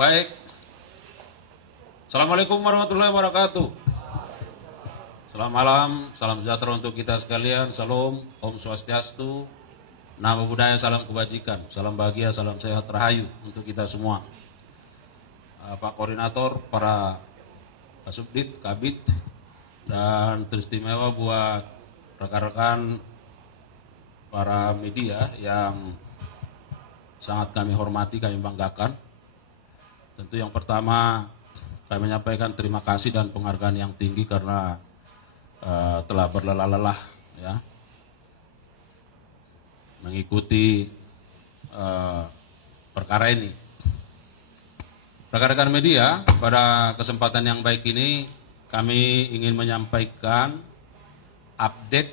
Baik. Assalamualaikum warahmatullahi wabarakatuh. Selamat malam, salam sejahtera untuk kita sekalian. Salam, Om Swastiastu, Namo Buddhaya, salam kebajikan, salam bahagia, salam sehat, rahayu untuk kita semua. Pak Koordinator, para Kasubdit, Kabit, dan teristimewa buat rekan-rekan para media yang sangat kami hormati, kami banggakan. Tentu yang pertama kami menyampaikan terima kasih dan penghargaan yang tinggi karena telah berlelah-lelah ya mengikuti perkara ini. Rekan-rekan media, pada kesempatan yang baik ini kami ingin menyampaikan update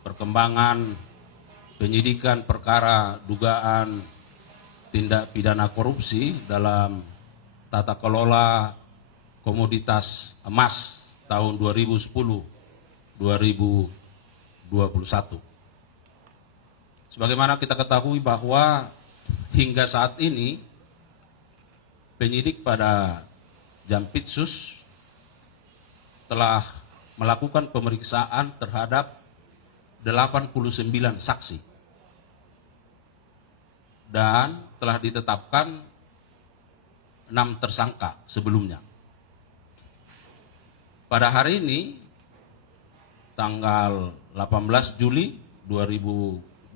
perkembangan penyidikan perkara dugaan tindak pidana korupsi dalam tata kelola komoditas emas tahun 2010-2021. Sebagaimana kita ketahui bahwa hingga saat ini penyidik pada Jampitsus telah melakukan pemeriksaan terhadap 89 saksi dan telah ditetapkan 6 tersangka sebelumnya. Pada hari ini, tanggal 18 Juli 2024,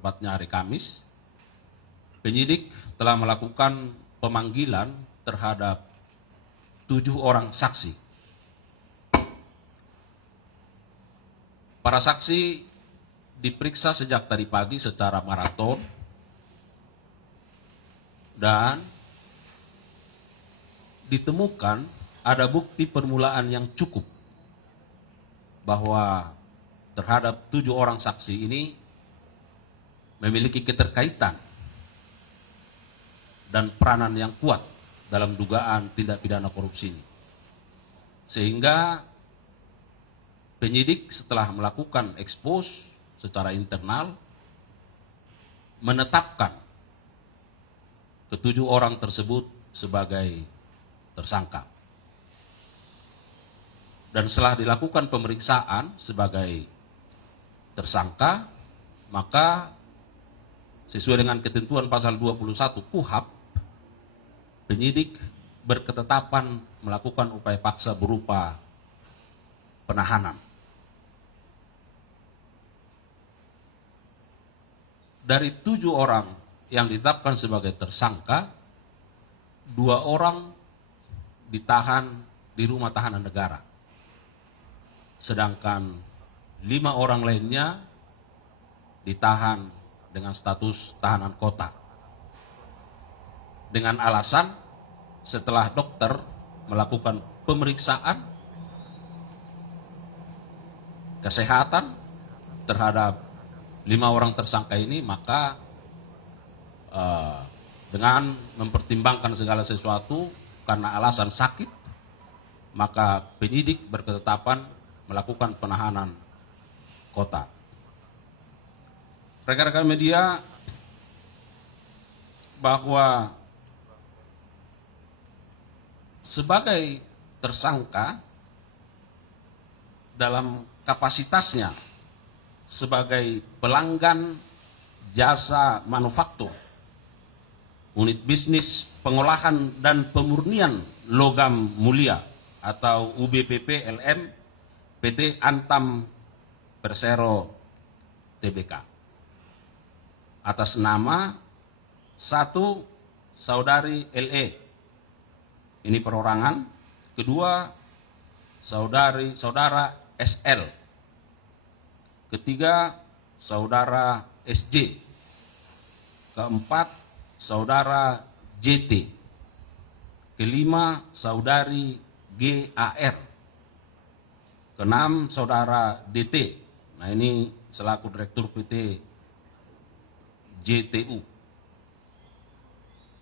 tepatnya hari Kamis, penyidik telah melakukan pemanggilan terhadap 7 orang saksi. Para saksi diperiksa sejak tadi pagi secara maraton dan ditemukan ada bukti permulaan yang cukup bahwa terhadap 7 orang saksi ini memiliki keterkaitan dan peranan yang kuat dalam dugaan tindak pidana korupsi ini. Sehingga penyidik setelah melakukan ekspos secara internal menetapkan ke-7 orang tersebut sebagai tersangka. Dan setelah dilakukan pemeriksaan sebagai tersangka, maka sesuai dengan ketentuan pasal 21 KUHP, penyidik berketetapan melakukan upaya paksa berupa penahanan. Dari 7 orang yang ditetapkan sebagai tersangka, 2 orang ditahan di rumah tahanan negara. Sedangkan 5 orang lainnya ditahan dengan status tahanan kota. Dengan alasan setelah dokter melakukan pemeriksaan kesehatan terhadap 5 orang tersangka ini, maka dengan mempertimbangkan segala sesuatu karena alasan sakit, maka penyidik berketetapan melakukan penahanan kota. Rekan-rekan media, bahwa sebagai tersangka dalam kapasitasnya sebagai pelanggan jasa manufaktur unit bisnis pengolahan dan pemurnian logam mulia atau UBPP LM PT Antam Persero Tbk atas nama satu saudari LE, ini perorangan; kedua saudara SL; ketiga saudara SJ; keempat saudara JT; kelima saudari GAR; keenam saudara DT. Nah, ini selaku Direktur PT JTU.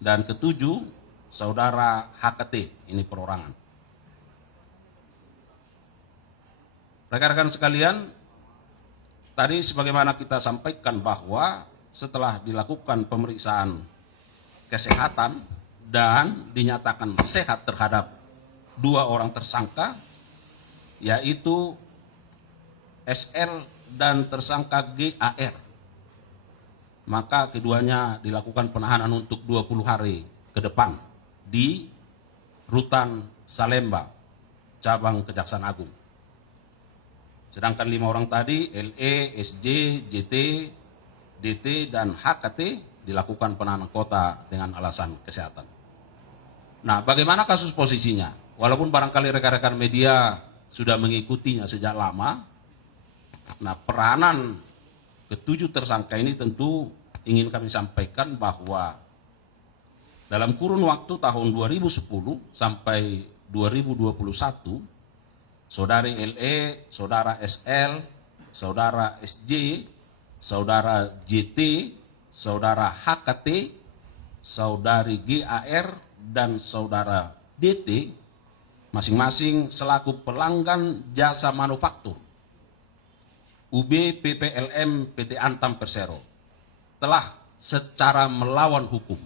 Dan ketujuh saudara HKT, ini perorangan. Rekan-rekan sekalian, tadi sebagaimana kita sampaikan bahwa setelah dilakukan pemeriksaan kesehatan dan dinyatakan sehat terhadap dua orang tersangka, yaitu SL dan tersangka GAR, maka keduanya dilakukan penahanan untuk 20 hari ke depan di Rutan Salemba, Cabang Kejaksaan Agung. Sedangkan 5 orang tadi, LE, SJ, JT, DT, dan HKT dilakukan penahanan kota dengan alasan kesehatan. Nah, bagaimana kasus posisinya? Walaupun barangkali rekan-rekan media sudah mengikutinya sejak lama, nah peranan ketujuh tersangka ini tentu ingin kami sampaikan bahwa dalam kurun waktu tahun 2010 sampai 2021, saudari LE, saudara SL, saudara SJ, saudara JT, saudara HKT, saudari GAR, dan saudara DT, masing-masing selaku pelanggan jasa manufaktur UB PPLM PT Antam Persero, telah secara melawan hukum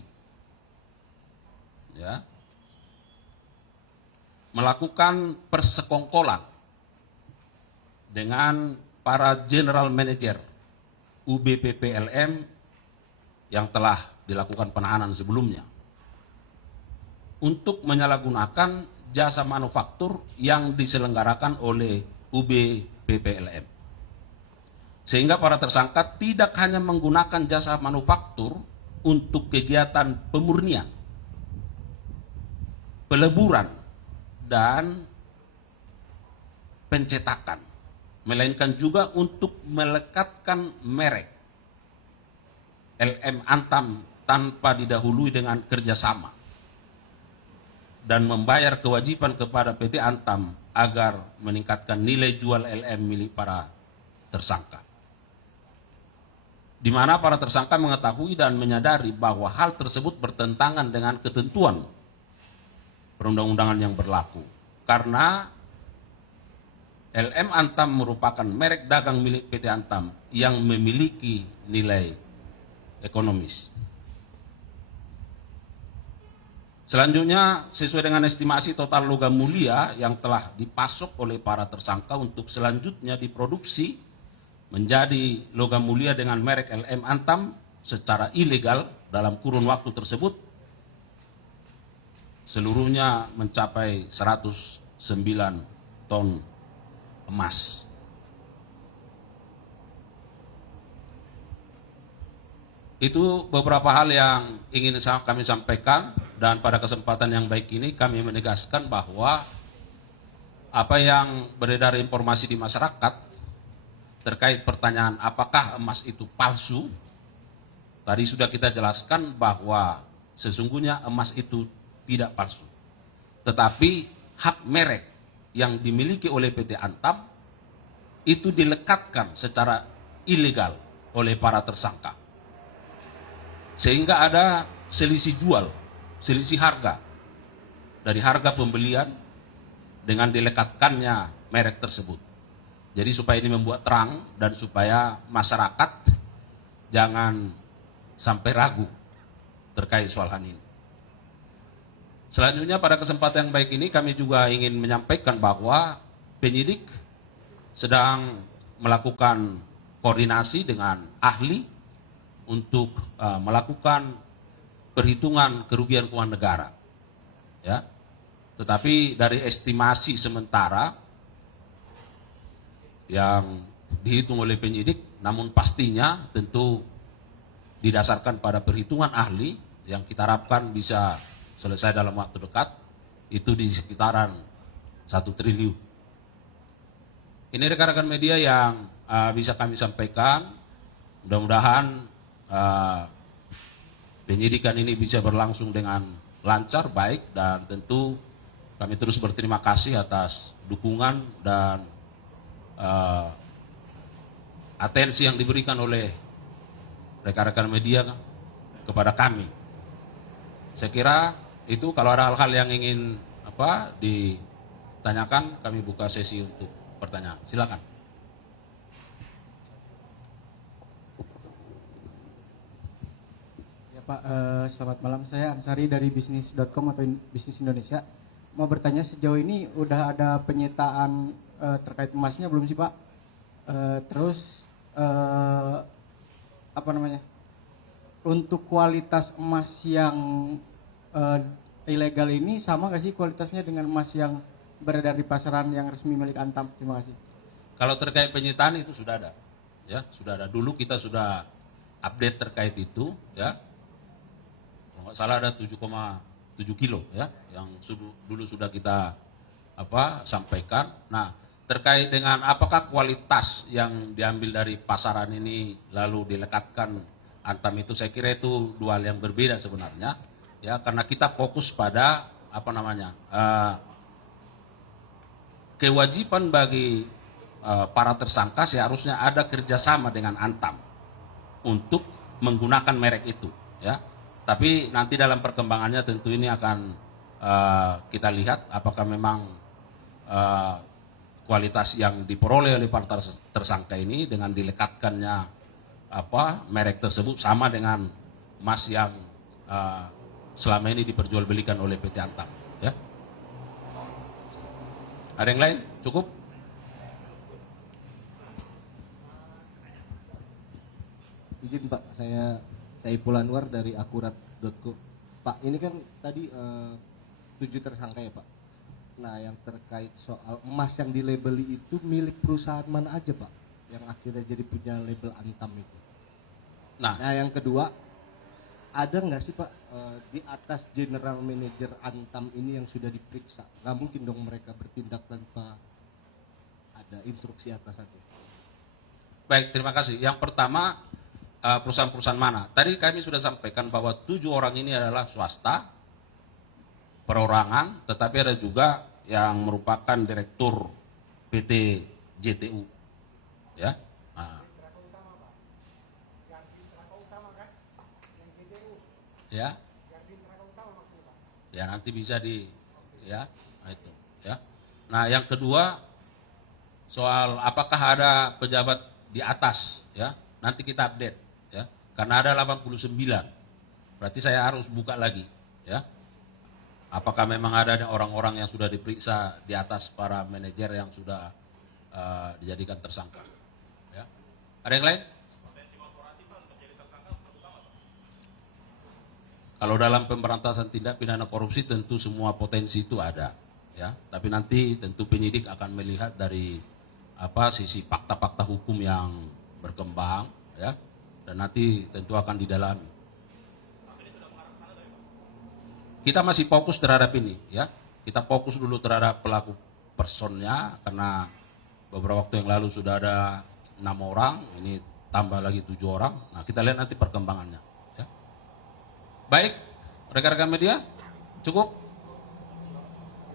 melakukan persekongkolan dengan para general manager UB PPLM yang telah dilakukan penahanan sebelumnya untuk menyalahgunakan jasa manufaktur yang diselenggarakan oleh UB PPLM. Sehingga para tersangka tidak hanya menggunakan jasa manufaktur untuk kegiatan pemurnian, peleburan, dan pencetakan, melainkan juga untuk melekatkan merek LM Antam tanpa didahului dengan kerjasama dan membayar kewajiban kepada PT Antam agar meningkatkan nilai jual LM milik para tersangka. Di mana para tersangka mengetahui dan menyadari bahwa hal tersebut bertentangan dengan ketentuan perundang-undangan yang berlaku. Karena LM Antam merupakan merek dagang milik PT Antam yang memiliki nilai ekonomis. Selanjutnya, sesuai dengan estimasi total logam mulia yang telah dipasok oleh para tersangka untuk selanjutnya diproduksi menjadi logam mulia dengan merek LM Antam secara ilegal dalam kurun waktu tersebut, seluruhnya mencapai 109 ton emas. Itu beberapa hal yang ingin kami sampaikan, dan pada kesempatan yang baik ini kami menegaskan bahwa apa yang beredar informasi di masyarakat terkait pertanyaan apakah emas itu palsu, tadi sudah kita jelaskan bahwa sesungguhnya emas itu tidak palsu. Tetapi hak merek yang dimiliki oleh PT Antam itu dilekatkan secara ilegal oleh para tersangka. Sehingga ada selisih jual, selisih harga dari harga pembelian dengan dilekatkannya merek tersebut. Jadi supaya ini membuat terang dan supaya masyarakat jangan sampai ragu terkait soal hal ini. Selanjutnya pada kesempatan yang baik ini kami juga ingin menyampaikan bahwa penyidik sedang melakukan koordinasi dengan ahli untuk melakukan perhitungan kerugian keuangan negara. Ya. Tetapi dari estimasi sementara yang dihitung oleh penyidik, namun pastinya tentu didasarkan pada perhitungan ahli yang kita harapkan bisa selesai dalam waktu dekat, itu di sekitaran 1 triliun. Ini rekan-rekan media yang bisa kami sampaikan. Mudah-mudahan penyidikan ini bisa berlangsung dengan lancar, baik, dan tentu kami terus berterima kasih atas dukungan dan atensi yang diberikan oleh rekan-rekan media kepada kami. Saya kira itu, kalau ada hal-hal yang ingin ditanyakan, kami buka sesi untuk pertanyaan. Silakan. Ya Pak, selamat malam. Saya Ansari dari bisnis.com atau Bisnis Indonesia. Mau bertanya, sejauh ini udah ada penyitaan terkait emasnya belum sih Pak? Terus untuk kualitas emas yang ilegal ini sama nggak sih kualitasnya dengan emas yang beredar di pasaran yang resmi milik Antam? Terima kasih. Kalau terkait penyitaan itu sudah ada, ya sudah ada. Dulu kita sudah update terkait itu, ya. Kalau nggak salah ada 7,7 kilo, ya, yang dulu sudah kita sampaikan. Nah, terkait dengan apakah kualitas yang diambil dari pasaran ini lalu dilekatkan Antam, itu saya kira itu dua hal yang berbeda sebenarnya, ya, karena kita fokus pada kewajiban bagi para tersangka seharusnya ada kerjasama dengan Antam untuk menggunakan merek itu, ya. Tapi nanti dalam perkembangannya tentu ini akan kita lihat apakah memang kualitas yang diperoleh oleh para tersangka ini dengan dilekatkannya merek tersebut sama dengan emas yang selama ini diperjualbelikan oleh PT Antam, ya. Ada yang lain? Cukup? Izin Pak, saya Saiful Anwar dari akurat.co. Pak, ini kan tadi 7 tersangka ya Pak. Nah, yang terkait soal emas yang dilabeli itu milik perusahaan mana aja Pak, yang akhirnya jadi punya label Antam itu? Nah, yang kedua, ada nggak sih Pak di atas general manager Antam ini yang sudah diperiksa? Nggak mungkin dong mereka bertindak tanpa ada instruksi atasannya. Baik, terima kasih. Yang pertama, perusahaan-perusahaan mana? Tadi kami sudah sampaikan bahwa 7 orang ini adalah swasta, perorangan, tetapi ada juga yang merupakan direktur PT JTU, ya. Nah. Ya, ya nanti bisa ya, nah itu, ya. Nah, yang kedua soal apakah ada pejabat di atas, ya, nanti kita update, ya, karena ada 89, berarti saya harus buka lagi, ya. Apakah memang ada orang-orang yang sudah diperiksa di atas para manajer yang sudah dijadikan tersangka, ya. Ada yang lain? Kalau dalam pemberantasan tindak pidana korupsi tentu semua potensi itu ada, ya. Tapi nanti tentu penyidik akan melihat dari sisi fakta-fakta hukum yang berkembang, ya. Dan nanti tentu akan didalami. Kita masih fokus terhadap ini, ya. Kita fokus dulu terhadap pelaku personnya, karena beberapa waktu yang lalu sudah ada 6 orang, ini tambah lagi 7 orang. Nah, kita lihat nanti perkembangannya. Baik, rekan-rekan media, cukup?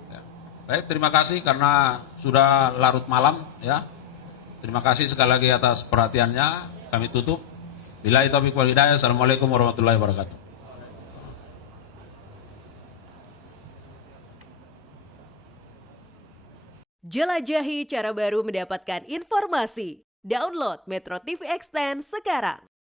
Ya. Baik, terima kasih karena sudah larut malam, ya. Terima kasih sekali lagi atas perhatiannya. Kami tutup. Billahi taufiq wal hidayah. Assalamualaikum warahmatullahi wabarakatuh. Jelajahi cara baru mendapatkan informasi. Download Metro TV Extend sekarang.